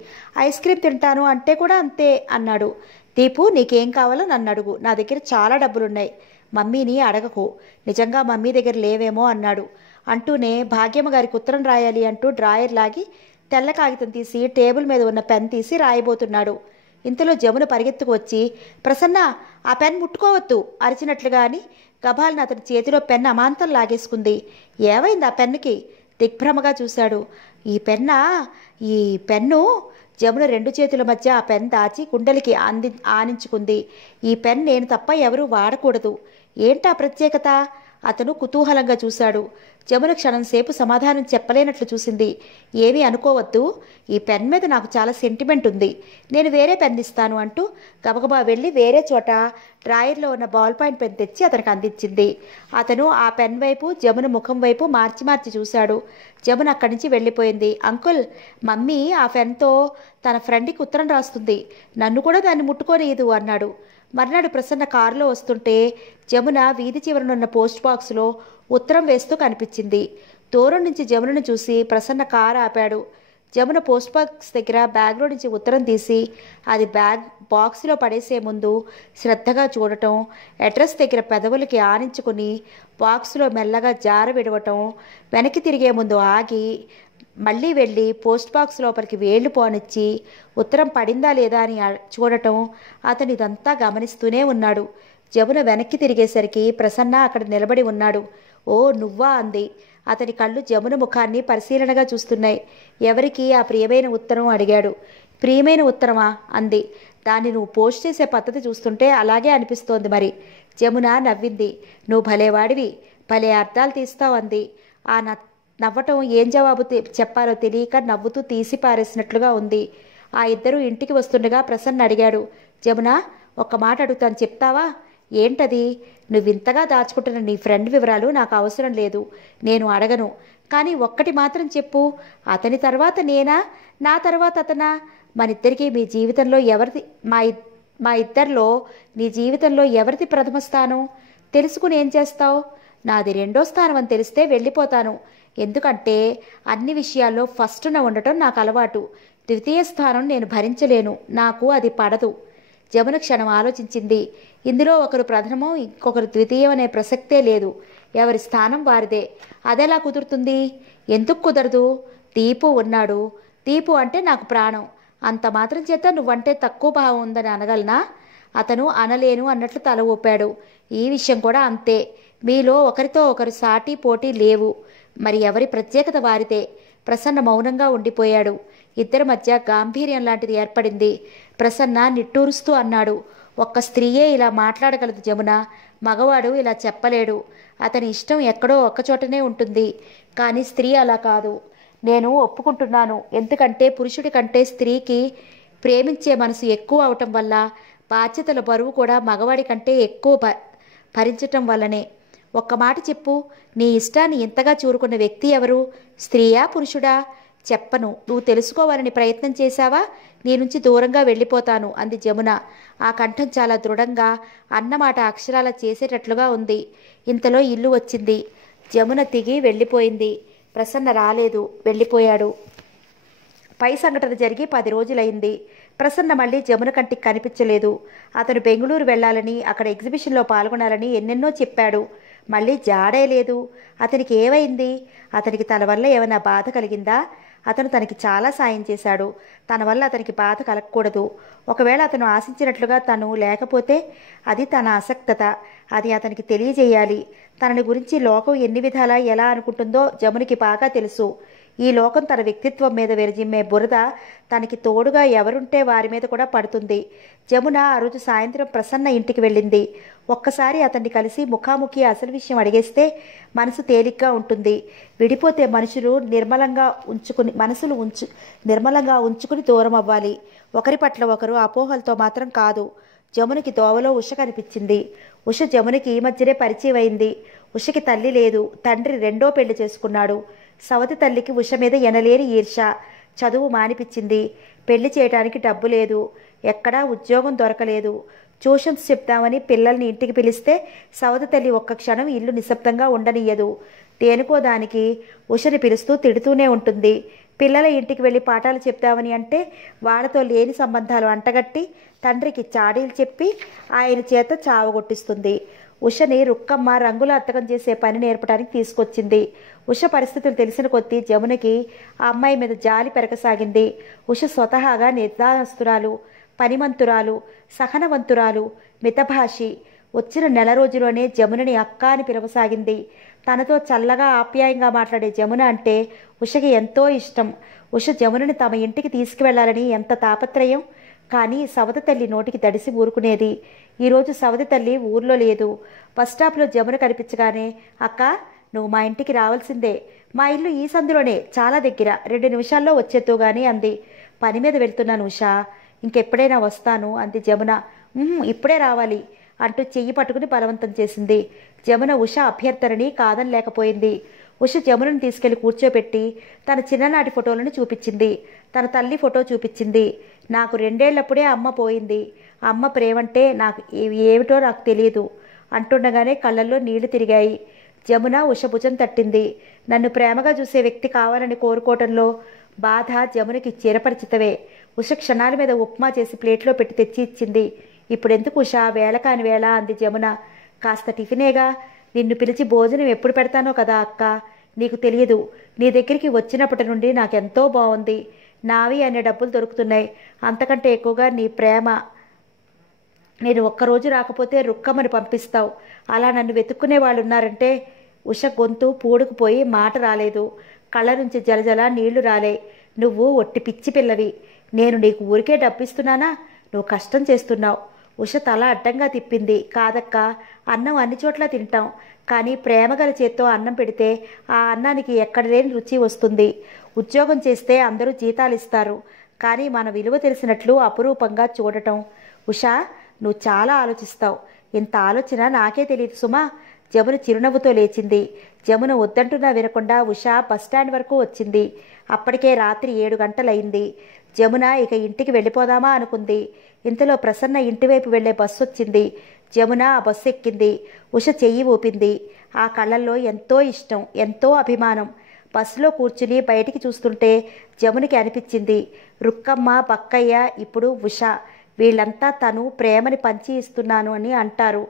ఐస్ క్రీమ్ తింటాను అంటే కూడా అంతే అన్నాడు. దీపు, నీకేం కావాలో నన్ను అడుగు, నా దగ్గర చాలా డబ్బులున్నాయి. మమ్మీని అడగకు, నిజంగా మమ్మీ దగ్గర లేవేమో అన్నాడు. అంటూనే భాగ్యమ్మ గారికి ఉత్తరం రాయాలి అంటూ డ్రాయర్ లాగి తెల్ల కాగితం తీసి టేబుల్ మీద ఉన్న పెన్ తీసి రాయబోతున్నాడు. ఇంతలో జమున పరిగెత్తుకు వచ్చి, ప్రసన్న ఆ పెన్ ముట్టుకోవద్దు అరిచినట్లుగా అని గభాలను అతని చేతిలో పెన్ అమాంతం లాగేసుకుంది. ఏమైంది ఆ పెన్నుకి? దిగ్భ్రమగా చూశాడు. ఈ పెన్ను జమున 2 చేతుల మధ్య ఆ పెన్ దాచి గుండెలకి ఆనించుకుంది. ఈ పెన్ నేను తప్ప ఎవరూ వాడకూడదు. ఏంటా ప్రత్యేకత? అతను కుతూహలంగా చూశాడు. జమున క్షణంసేపు సమాధానం చెప్పలేనట్లు చూసింది. ఏమీ అనుకోవద్దు, ఈ పెన్ మీద నాకు చాలా సెంటిమెంట్ ఉంది, నేను వేరే పెన్ ఇస్తాను అంటూ గబగబా వెళ్ళి వేరే చోట డ్రాయర్లో ఉన్న బాల్ పాయింట్ పెన్ తెచ్చి అతనికి అందించింది. అతను ఆ పెన్ వైపు జమున ముఖం వైపు మార్చి మార్చి చూశాడు. జమున అక్కడి నుంచి వెళ్ళిపోయింది. అంకుల్, మమ్మీ ఆ పెన్తో తన ఫ్రెండ్కి ఉత్తరం రాస్తుంది, నన్ను కూడా దాన్ని ముట్టుకోనియదు అన్నాడు. మర్నాడు ప్రసన్న కారులో వస్తుంటే జమున వీధి చివరనున్న పోస్ట్ బాక్స్లో ఉత్తరం వేస్తూ కనిపించింది. దూరం నుంచి జమునను చూసి ప్రసన్న కారు ఆపాడు. జమున పోస్ట్ బాక్స్ దగ్గర బ్యాగ్లో నుంచి ఉత్తరం తీసి అది బాక్స్లో పడేసే ముందు శ్రద్ధగా చూడటం, అడ్రస్ దగ్గర పెదవులకి ఆనించుకుని బాక్స్లో మెల్లగా జార విడవటం, వెనక్కి తిరిగే ముందు ఆగి మళ్ళీ వెళ్ళి పోస్ట్ బాక్స్ లోపలికి వేళ్లు పోనిచ్చి ఉత్తరం పడిందా లేదా అని చూడటం, అతను ఇదంతా గమనిస్తూనే ఉన్నాడు. జమున వెనక్కి తిరిగేసరికి ప్రసన్న అక్కడ నిలబడి ఉన్నాడు. ఓ నువ్వా అంది. అతని కళ్ళు జమున ముఖాన్ని పరిశీలనగా చూస్తున్నాయి. ఎవరికి ఆ ప్రియమైన ఉత్తరం అడిగాడు. ప్రియమైన ఉత్తరమా అంది. దాన్ని నువ్వు పోస్ట్ చేసే పద్ధతి చూస్తుంటే అలాగే అనిపిస్తోంది మరి. జమున నవ్వింది. నువ్వు భలేవాడివి, భలే అర్థాలు తీస్తావు అంది. ఆ నవ్వటం ఏం జవాబు చెప్పాలో తెలియక నవ్వుతూ తీసి పారేసినట్లుగా ఉంది. ఆ ఇద్దరూ ఇంటికి వస్తుండగా ప్రసన్న అడిగాడు. జమున, ఒక్క మాట అడుగుతాను, చెప్తావా? ఏంటది? నువ్వింతగా దాచుకుంటున్న నీ ఫ్రెండ్ వివరాలు నాకు అవసరం లేదు, నేను అడగను. కానీ ఒక్కటి మాత్రం చెప్పు, అతని తర్వాత నేనా, నా తర్వాత అతనా? మనిద్దరికీ మీ జీవితంలో ఎవరిది మా ఇద్దరిలో నీ జీవితంలో ఎవరిది ప్రథమ స్థానం? తెలుసుకుని ఏం చేస్తావు? నాది 2వ స్థానం అని తెలిస్తే వెళ్ళిపోతాను. ఎందుకంటే అన్ని విషయాల్లో ఫస్ట్న ఉండటం నాకు అలవాటు. 2వ స్థానం నేను భరించలేను, నాకు అది పడదు. జమున క్షణం ఆలోచించింది. ఇందులో ఒకరు ప్రథమం ఇంకొకరు ద్వితీయం అనే ప్రసక్తే లేదు. ఎవరి స్థానం వారిదే. అదెలా కుదురుతుంది? ఎందుకు కుదరదు? దీపు ఉన్నాడు. దీపు అంటే నాకు ప్రాణం. అంత మాత్రం చేత నువ్వంటే తక్కువ భావం ఉందని అనగలనా? అతను అనలేను అన్నట్లు తల ఊపాడు. ఈ విషయం కూడా అంతే. మీలో ఒకరితో ఒకరు సాటి పోటీ లేవు. మరి ఎవరి ప్రత్యేకత వారిదే. ప్రసన్న మౌనంగా ఉండిపోయాడు. ఇద్దరి మధ్య గాంభీర్యం లాంటిది ఏర్పడింది. ప్రసన్న నిట్టూరుస్తూ అన్నాడు. ఒక్క స్త్రీయే ఇలా మాట్లాడగలదు జమున, మగవాడు ఇలా చెప్పలేడు. అతని ఇష్టం ఎక్కడో ఒక్కచోటనే ఉంటుంది. కానీ స్త్రీ అలా కాదు. నేను ఒప్పుకుంటున్నాను. ఎందుకంటే పురుషుడి కంటే స్త్రీకి ప్రేమించే మనసు ఎక్కువ అవటం వల్ల బాధ్యతల బరువు కూడా మగవాడి కంటే ఎక్కువ భరించటం వల్లనే. ఒక్క మాట చెప్పు, నీ ఇష్టాన్ని ఇంతగా చూరుకున్న వ్యక్తి ఎవరు? స్త్రీయా పురుషుడా? చెప్పను. నువ్వు తెలుసుకోవాలని ప్రయత్నం చేశావా? నీ నుంచి దూరంగా వెళ్ళిపోతాను అంది జమున. ఆ కంఠం చాలా దృఢంగా, అన్నమాట అక్షరాల చేసేటట్లుగా ఉంది. ఇంతలో ఇల్లు వచ్చింది. జమున దిగి వెళ్ళిపోయింది. ప్రసన్న రాలేదు, వెళ్ళిపోయాడు. పై సంఘటన జరిగి 10 రోజులైంది. ప్రసన్న మళ్ళీ జమున కంటికి కనిపించలేదు. అతను బెంగళూరు వెళ్ళాలని, అక్కడ ఎగ్జిబిషన్లో పాల్గొనాలని ఎన్నెన్నో చెప్పాడు. మళ్ళీ జాడే లేదు. అతనికి ఏమైంది? అతనికి తన వల్ల ఏమైనా బాధ కలిగిందా? అతను తనకి చాలా సాయం చేశాడు. తన వల్ల అతనికి బాధ కలగకూడదు. ఒకవేళ అతను ఆశించినట్లుగా తను లేకపోతే అది తన అసక్తత. అది అతనికి తెలియజేయాలి. తనని గురించి లోకం ఎన్ని విధాలా ఎలా అనుకుంటుందో జమునికి బాగా తెలుసు. ఈ లోకం తన వ్యక్తిత్వం మీద విరజిమ్మే బురద తనకి తోడుగా ఎవరుంటే వారి మీద కూడా పడుతుంది. జమున ఆ రోజు సాయంత్రం ప్రసన్న ఇంటికి వెళ్ళింది. ఒక్కసారి అతన్ని కలిసి ముఖాముఖి అసలు విషయం అడిగేస్తే మనసు తేలిగ్గా ఉంటుంది. విడిపోతే నిర్మలంగా ఉంచుకుని దూరం అవ్వాలి. ఒకరి పట్ల ఒకరు అపోహలతో మాత్రం కాదు. జమునకి దోవలో ఉష కనిపించింది. ఉష జమునకి ఈ మధ్యనే పరిచయం అయింది. ఉషకి తల్లి లేదు, తండ్రి రెండో పెళ్లి చేసుకున్నాడు. సవతి తల్లికి ఉష మీద ఎనలేని ఈర్ష. చదువు మానిపించింది. పెళ్లి చేయడానికి డబ్బు లేదు, ఎక్కడా ఉద్యోగం దొరకలేదు. ట్యూషన్స్ చెప్తామని పిల్లల్ని ఇంటికి పిలిస్తే సవతి తల్లి ఒక్క క్షణం ఇల్లు నిశ్శబ్దంగా ఉండనియ్యదు. దేనికో దానికి ఉషని పిలుస్తూ తిడుతూనే ఉంటుంది. పిల్లల ఇంటికి వెళ్ళి పాఠాలు చెప్తామని అంటే వాళ్ళతో లేని సంబంధాలు అంటగట్టి తండ్రికి చాడీలు చెప్పి ఆయన చేత చావగొట్టిస్తుంది. ఉషని రుక్కమ్మ రంగుల అద్దకం చేసే పని నేర్పడానికి తీసుకొచ్చింది. ఉష పరిస్థితులు తెలిసిన కొద్దీ జమునకి ఆ అమ్మాయి మీద జాలి పెరగసాగింది. ఉష స్వతహాగా నిర్దానస్తురాలు, పనిమంతురాలు, సహనవంతురాలు, మితభాషి. వచ్చిన నెల రోజులోనే జమునని అక్క అని పిలవసాగింది. తనతో చల్లగా ఆప్యాయంగా మాట్లాడే జమున అంటే ఉషకి ఎంతో ఇష్టం. ఉష జమునని తమ ఇంటికి తీసుకువెళ్లాలని ఎంత తాపత్రయం. కానీ సవతి తల్లి నోటికి తడిసి ఊరుకునేది. ఈరోజు సవతి తల్లి ఊర్లో లేదు. బస్టాప్లో జమున కనిపించగానే, అక్క నువ్వు మా ఇంటికి రావాల్సిందే, మా ఇల్లు ఈ సందులోనే, చాలా దగ్గర, 2 నిమిషాల్లో వచ్చేద్దు గాని అంది. పని మీద వెళ్తున్నాను ఉషా, ఇంకెప్పుడైనా వస్తాను అంది జమున. ఇప్పుడే రావాలి అంటూ చెయ్యి పట్టుకుని బలవంతం చేసింది. జమున ఉష అభ్యర్థనని కాదనలేకపోయింది. ఉష జమునను తీసుకెళ్లి కూర్చోబెట్టి తన చిన్ననాటి ఫోటోలను చూపించింది. తన తల్లి ఫోటో చూపించింది. నాకు 2 ఏళ్లప్పుడే అమ్మ పోయింది. అమ్మ ప్రేమంటే నాకు ఏమిటో నాకు తెలియదు అంటుండగానే కళ్ళల్లో నీళ్లు తిరిగాయి. జమున ఉష భుజం తట్టింది. నన్ను ప్రేమగా చూసే వ్యక్తి కావాలని కోరుకోవటంలో బాధ జమునకి చిరపరిచితవే. ఉష క్షణాల మీద ఉప్మా చేసి ప్లేట్లో పెట్టి తెచ్చి ఇచ్చింది. ఇప్పుడెందుకు ఉష, వేళ కాని వేళ అంది జమున. కాస్త టిఫినేగా, నిన్ను పిలిచి భోజనం ఎప్పుడు పెడతానో కదా అక్క, నీకు తెలియదు. నీ దగ్గరికి వచ్చినప్పటి నుండి నాకెంతో బాగుంది. నావి అనే డబ్బులు దొరుకుతున్నాయి, అంతకంటే ఎక్కువగా నీ ప్రేమ. నేను ఒక్కరోజు రాకపోతే రుక్కమని పంపిస్తావు. అలా నన్ను వెతుక్కునే వాళ్ళు ఉన్నారంటే. ఉష గొంతు పూడుకుపోయి మాట రాలేదు. కళ్ళ నుంచి జలజల నీళ్లు రాలే. నువ్వు ఒట్టి పిచ్చి పిల్లవి. నేను నీకు ఊరికే డబ్బిస్తున్నానా? నువ్వు కష్టం చేస్తున్నావు. ఉష తల అడ్డంగా తిప్పింది. కాదక్క, అన్నం అన్ని చోట్ల తింటాం, కానీ ప్రేమగల చేత్తో అన్నం పెడితే ఆ అన్నానికి ఎక్కడ లేని రుచి వస్తుంది. ఉద్యోగం చేస్తే అందరూ జీతాలు ఇస్తారు, కానీ మన విలువ తెలిసినట్లు అపురూపంగా చూడటం. ఉషా, నువ్వు చాలా ఆలోచిస్తావు. ఇంత ఆలోచన నాకే తెలియదు సుమా. జమున చిరునవ్వుతో లేచింది. జమున వద్దంటున్నా వినకుండా ఉష బస్టాండ్ వరకు వచ్చింది. అప్పటికే రాత్రి 7 గంటలయింది. జమున ఇక ఇంటికి వెళ్ళిపోదామా అనుకుంది. ఇంతలో ప్రసన్న ఇంటివైపు వెళ్లే బస్సు వచ్చింది. జమున ఆ బస్సు ఎక్కింది. ఉష చెయ్యి ఊపింది. ఆ కళ్ళల్లో ఎంతో ఇష్టం, ఎంతో అభిమానం. బస్సులో కూర్చుని బయటికి చూస్తుంటే జమునికి అనిపించింది, రుక్కమ్మ, బక్కయ్య, ఇప్పుడు ఉష, వీళ్ళంతా తను ప్రేమని పంచి ఇస్తున్నాను అని అంటారు.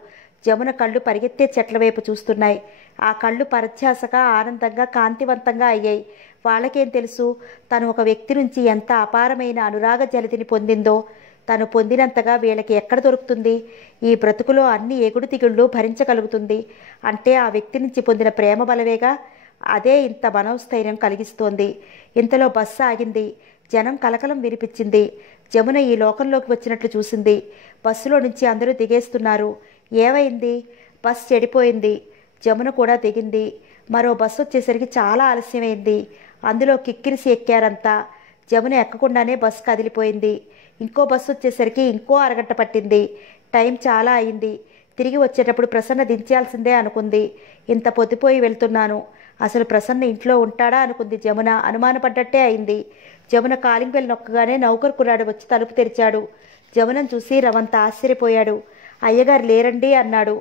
జమున కళ్ళు పరిగెత్తే చెట్ల వైపు చూస్తున్నాయి. ఆ కళ్ళు పరధ్యాసగా, ఆనందంగా, కాంతివంతంగా అయ్యాయి. వాళ్ళకేం తెలుసు తను ఒక వ్యక్తి నుంచి ఎంత అపారమైన అనురాగ జలదిని పొందిందో. తను పొందినంతగా వీళ్ళకి ఎక్కడ దొరుకుతుంది? ఈ బ్రతుకులో అన్ని ఎగుడు దిగుళ్ళు భరించగలుగుతుంది అంటే ఆ వ్యక్తి నుంచి పొందిన ప్రేమ బలవేగా. అదే ఇంత మనోస్థైర్యం కలిగిస్తోంది. ఇంతలో బస్సు ఆగింది. జనం కలకలం వినిపించింది. జమున ఈ లోకంలోకి వచ్చినట్లు చూసింది. బస్సులో నుంచి అందరూ దిగేస్తున్నారు. ఏమైంది? బస్సు చెడిపోయింది. జమున కూడా దిగింది. మరో బస్సు వచ్చేసరికి చాలా ఆలస్యమైంది. అందులో కిక్కిరిసి ఎక్కారంతా. జమున ఎక్కకుండానే బస్సు కదిలిపోయింది. ఇంకో బస్సు వచ్చేసరికి ఇంకో అరగంట పట్టింది. టైం చాలా అయింది. తిరిగి వచ్చేటప్పుడు ప్రసన్న దించాల్సిందే అనుకుంది. ఇంత పొద్దుపోయి వెళ్తున్నాను, అసలు ప్రసన్న ఇంట్లో ఉంటాడా అనుకుంది జమున. అనుమానపడ్డట్టే అయింది. జమున కాలింగ్ బెల్ నొక్కగానే నౌకరు కుర్రాడు వచ్చి తలుపు తెరిచాడు. జమునను చూసి రవంత ఆశ్చర్యపోయాడు. అయ్యగారు లేరండి అన్నాడు.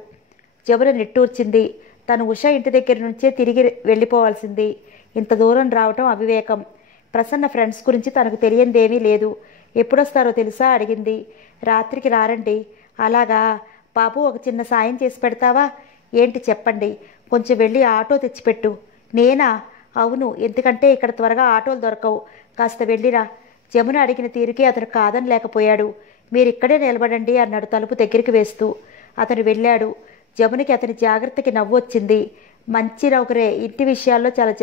జమున నిట్టూర్చింది. తను ఉష ఇంటి దగ్గర నుంచే తిరిగి వెళ్ళిపోవాల్సింది. ఇంత దూరం రావటం అవివేకం. ప్రసన్న ఫ్రెండ్స్ గురించి తనకు తెలియందేమీ లేదు. ఎప్పుడొస్తారో తెలుసా అడిగింది. రాత్రికి రారండి. అలాగా? బాబు, ఒక చిన్న సాయం చేసి పెడతావా? ఏంటి చెప్పండి. కొంచెం వెళ్ళి ఆటో తెచ్చిపెట్టు. నేనా? అవును, ఎందుకంటే ఇక్కడ త్వరగా ఆటోలు దొరకవు. కాస్త వెళ్ళిరా. జమున అడిగిన తీరుకి అతను కాదనలేకపోయాడు. మీరిక్కడే నిలబడండి అన్నాడు తలుపు దగ్గరికి వేస్తూ. అతను వెళ్ళాడు. జమునికి అతని జాగ్రత్తకి నవ్వు వచ్చింది. మంచి నౌకరే, ఇంటి విషయాల్లో చాలా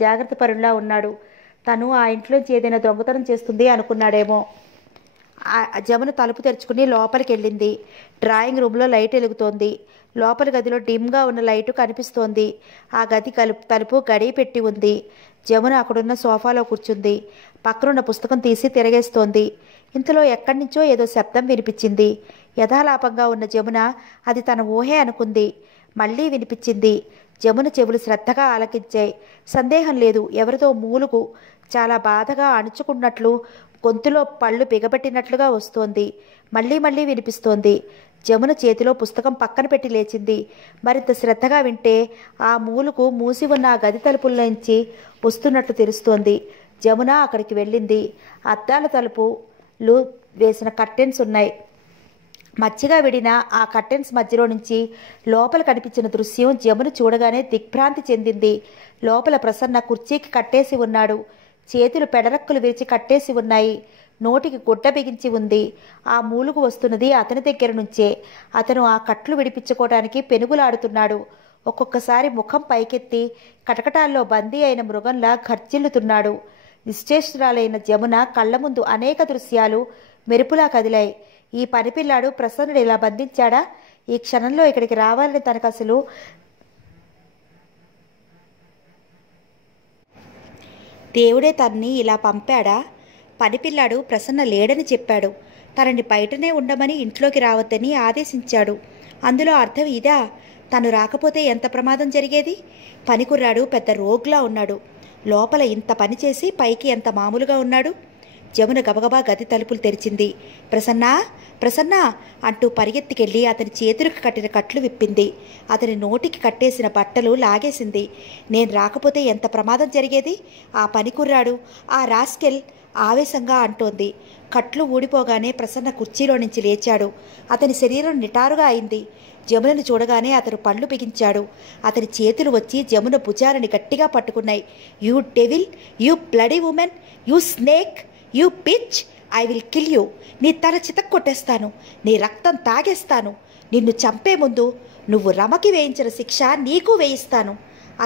జాగ్రత్త పరుల్లా ఉన్నాడు. తను ఆ ఇంట్లోంచి ఏదైనా దొంగతనం చేస్తుంది అనుకున్నాడేమో. జమున తలుపు తెరుచుకుని లోపలికి వెళ్ళింది. డ్రాయింగ్ రూమ్లో లైట్ వెలుగుతోంది. లోపల గదిలో డిమ్గా ఉన్న లైటు కనిపిస్తోంది. ఆ గది తలుపు గడియ పెట్టి ఉంది. జమున అక్కడున్న సోఫాలో కూర్చుంది. పక్కనున్న పుస్తకం తీసి తిరగేస్తోంది. ఇంతలో ఎక్కడి నుంచో ఏదో శబ్దం వినిపించింది. యథాలాపంగా ఉన్న జమున అది తన ఊహే అనుకుంది. మళ్ళీ వినిపించింది. జమున చెవులు శ్రద్ధగా ఆలకించాయి. సందేహం లేదు, ఎవరితో మూలుగు చాలా బాధగా అణుచుకున్నట్లు, గొంతులో పళ్ళు బిగబెట్టినట్లుగా వస్తోంది. మళ్ళీ మళ్ళీ వినిపిస్తోంది. జమున చేతిలో పుస్తకం పక్కన పెట్టి లేచింది. మరింత శ్రద్ధగా వింటే ఆ మూలుగు మూసి ఉన్న ఆ గది తలుపుల్లోంచి వస్తున్నట్లు తెలుస్తోంది. జమున అక్కడికి వెళ్ళింది. అద్దాల తలుపులు వేసిన కర్టెన్స్ ఉన్నాయి. మచ్చిగా విడిన ఆ కర్టెన్స్ మధ్యలో నుంచి లోపల కనిపించిన దృశ్యం జమున చూడగానే దిగ్భ్రాంతి చెందింది. లోపల ప్రసన్న కుర్చీకి కట్టేసి ఉన్నాడు. చేతులు పెడరక్కులు విరిచి కట్టేసి ఉన్నాయి. నోటికి గుడ్డ బిగించి ఉంది. ఆ మూలుగు వస్తున్నది అతని దగ్గర నుంచే. అతను ఆ కట్లు విడిపించుకోవడానికి పెనుగులాడుతున్నాడు. ఒక్కొక్కసారి ముఖం పైకెత్తి కటకటాల్లో బందీ అయిన మృగంలా గర్జిల్లుతున్నాడు. నిశ్చేష్టురాలైన జమున కళ్ళ ముందు అనేక దృశ్యాలు మెరుపులా కదిలాయి. ఈ పనిపిల్లాడు ప్రసన్నుడు ఇలా బంధించాడా? ఈ క్షణంలో ఇక్కడికి రావాలని తనకు అసలు దేవుడే తన్ని ఇలా పంపాడా? పనిపిల్లాడు ప్రసన్న లేడని చెప్పాడు. తనని బయటనే ఉండమని ఇంట్లోకి రావద్దని ఆదేశించాడు. అందులో అర్థం ఇదా? తను రాకపోతే ఎంత ప్రమాదం జరిగేది? పనికుర్రాడు పెద్ద రోగ్లా ఉన్నాడు. లోపల ఇంత పని చేసి పైకి ఎంత మామూలుగా ఉన్నాడు. జమున గబగబా గది తలుపులు తెరిచింది. ప్రసన్నా, ప్రసన్నా అంటూ పరిగెత్తికెళ్ళి అతని చేతులకు కట్టిన కట్లు విప్పింది. అతని నోటికి కట్టేసిన బట్టలు లాగేసింది. నేను రాకపోతే ఎంత ప్రమాదం జరిగేది? ఆ పనికుర్రాడు, ఆ రాస్కెల్ ఆవేశంగా అంటోంది. కట్లు ఊడిపోగానే ప్రసన్న కుర్చీలో నుంచి లేచాడు. అతని శరీరం నిటారుగా అయింది. జమునను చూడగానే అతను పళ్ళు బిగించాడు. అతని చేతులు వచ్చి జమున భుజాలని గట్టిగా పట్టుకున్నాయి. You devil, you bloody woman, you snake, you bitch, I will kill you. నీ తల చితక్కొట్టేస్తాను, నీ రక్తం తాగేస్తాను. నిన్ను చంపే ముందు నువ్వు రమకి వేయించిన శిక్ష నీకు వేయిస్తాను.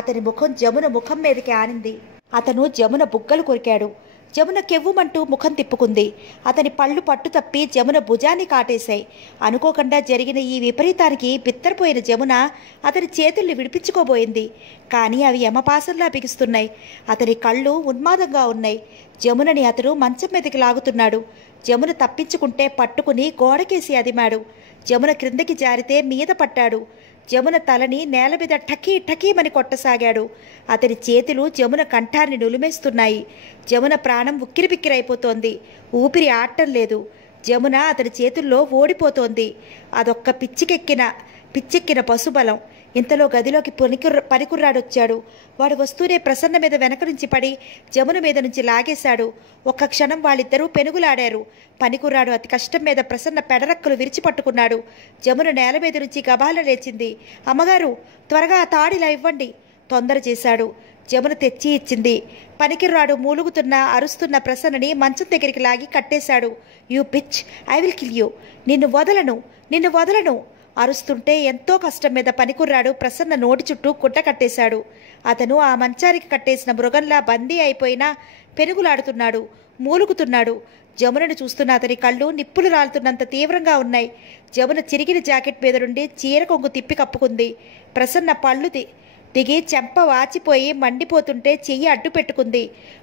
అతని ముఖం జమున ముఖం మీదకి ఆనింది. అతను జమున బుగ్గలు కొరికాడు. జమున కెవ్వుమంటూ ముఖం తిప్పుకుంది. అతని పళ్ళు పట్టు తప్పి జమున భుజాన్ని కాటేశాయి. అనుకోకుండా జరిగిన ఈ విపరీతానికి బిత్తరపోయిన జమున అతని చేతుల్ని విడిపించుకోబోయింది. కానీ అవి యమపాసంలా బిగుస్తున్నాయి. అతని కళ్ళు ఉన్మాదంగా ఉన్నాయి. జమునని అతను మంచం మీదకి లాగుతున్నాడు. జమున తప్పించుకుంటే పట్టుకుని గోడకేసి అదిమాడు. జమున క్రిందకి జారితే మీద పట్టాడు. జమున తలని నేల మీద ఠకీ ఠకీమని కొట్టసాగాడు. అతని చేతులు జమున కంఠాన్ని నులిమేస్తున్నాయి. జమున ప్రాణం ఉక్కిరిబిక్కిరైపోతోంది. ఊపిరి ఆడటం లేదు. జమున అతని చేతుల్లో ఓడిపోతోంది. అదొక్క పిచ్చెక్కిన పశుబలం. ఇంతలో గదిలోకి పనికుర్రాడొచ్చాడు. వాడు వస్తూనే ప్రసన్న మీద వెనక నుంచి పడి జమున మీద నుంచి లాగేశాడు. ఒక్క క్షణం వాళ్ళిద్దరూ పెనుగులాడారు. పనికుర్రాడు అతి కష్టం మీద ప్రసన్న పెడరక్కలు విరిచి పట్టుకున్నాడు. జమున నేల మీద నుంచి గబాల లేచింది. అమ్మగారు, త్వరగా ఆ తాడిలా ఇవ్వండి తొందర చేశాడు. జమున తెచ్చి ఇచ్చింది. పనికిర్రాడు మూలుగుతున్న అరుస్తున్న ప్రసన్నని మంచం దగ్గరికి లాగి కట్టేశాడు. You bitch, I will kill you. నిన్ను వదలను అరుస్తుంటే ఎంతో కష్టం మీద పనికుర్రాడు ప్రసన్న నోటి చుట్టూ గుడ్డ కట్టేశాడు. అతను ఆ మంచానికి కట్టేసిన మృగంలా బందీ అయిపోయినా పెనుగులాడుతున్నాడు, మూలుగుతున్నాడు. జమునను చూస్తున్న అతని కళ్ళు నిప్పులు రాలుతున్నంత తీవ్రంగా ఉన్నాయి. జమున చిరిగిన జాకెట్ మీద నుండి చీర కొంగు తిప్పి కప్పుకుంది. ప్రసన్న పళ్ళు దిగి చెంప వాచిపోయి మండిపోతుంటే చెయ్యి అడ్డు పెట్టుకుంది.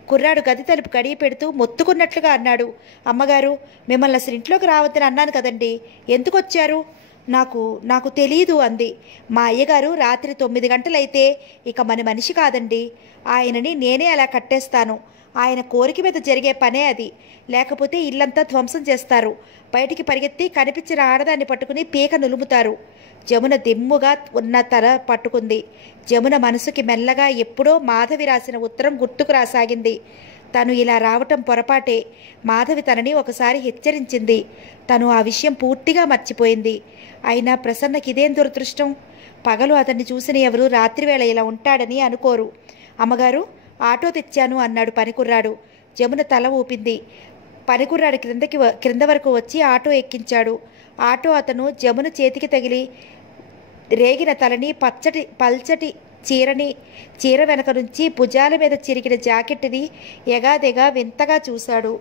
కుర్రాడు గది తలుపు గడియ పెడుతూ మొత్తుకున్నట్లుగా అన్నాడు. అమ్మగారు, మిమ్మల్ని అసలు ఇంట్లోకి రావద్దని అన్నాను కదండి, ఎందుకు వచ్చారు? నాకు తెలీదు అంది. మా అయ్యగారు రాత్రి 9 గంటలైతే ఇక మన మనిషి కాదండి. ఆయనని నేనే అలా కట్టేస్తాను. ఆయన కోరిక మీద జరిగే పనే అది. లేకపోతే ఇల్లంతా ధ్వంసం చేస్తారు. బయటికి పరిగెత్తి కనిపించిన ఆడదాన్ని పట్టుకుని పీక నులుముతారు. జమున దిమ్ముగా ఉన్న తల పట్టుకుంది. జమున మనసుకి మెల్లగా ఎప్పుడో మాధవి రాసిన ఉత్తరం గుర్తుకు రాసాగింది. తను ఇలా రావటం పొరపాటే. మాధవి తనని ఒకసారి హెచ్చరించింది. తను ఆ విషయం పూర్తిగా మర్చిపోయింది. అయినా ప్రసన్నకి ఇదేం దురదృష్టం? పగలు అతన్ని చూసిన ఎవరు రాత్రివేళ ఇలా ఉంటాడని అనుకోరు. అమ్మగారు, ఆటో తెచ్చాను అన్నాడు పనికుర్రాడు. జమున తల ఊపింది. పనికుర్రాడు క్రింద వరకు వచ్చి ఆటో ఎక్కించాడు. ఆటో అతను జమున చేతికి తగిలి రేగిన తలని పల్చటి చీర వెనక నుంచి భుజాల మీద చిరిగిన జాకెట్ని ఎగాదెగా వింతగా చూశాడు.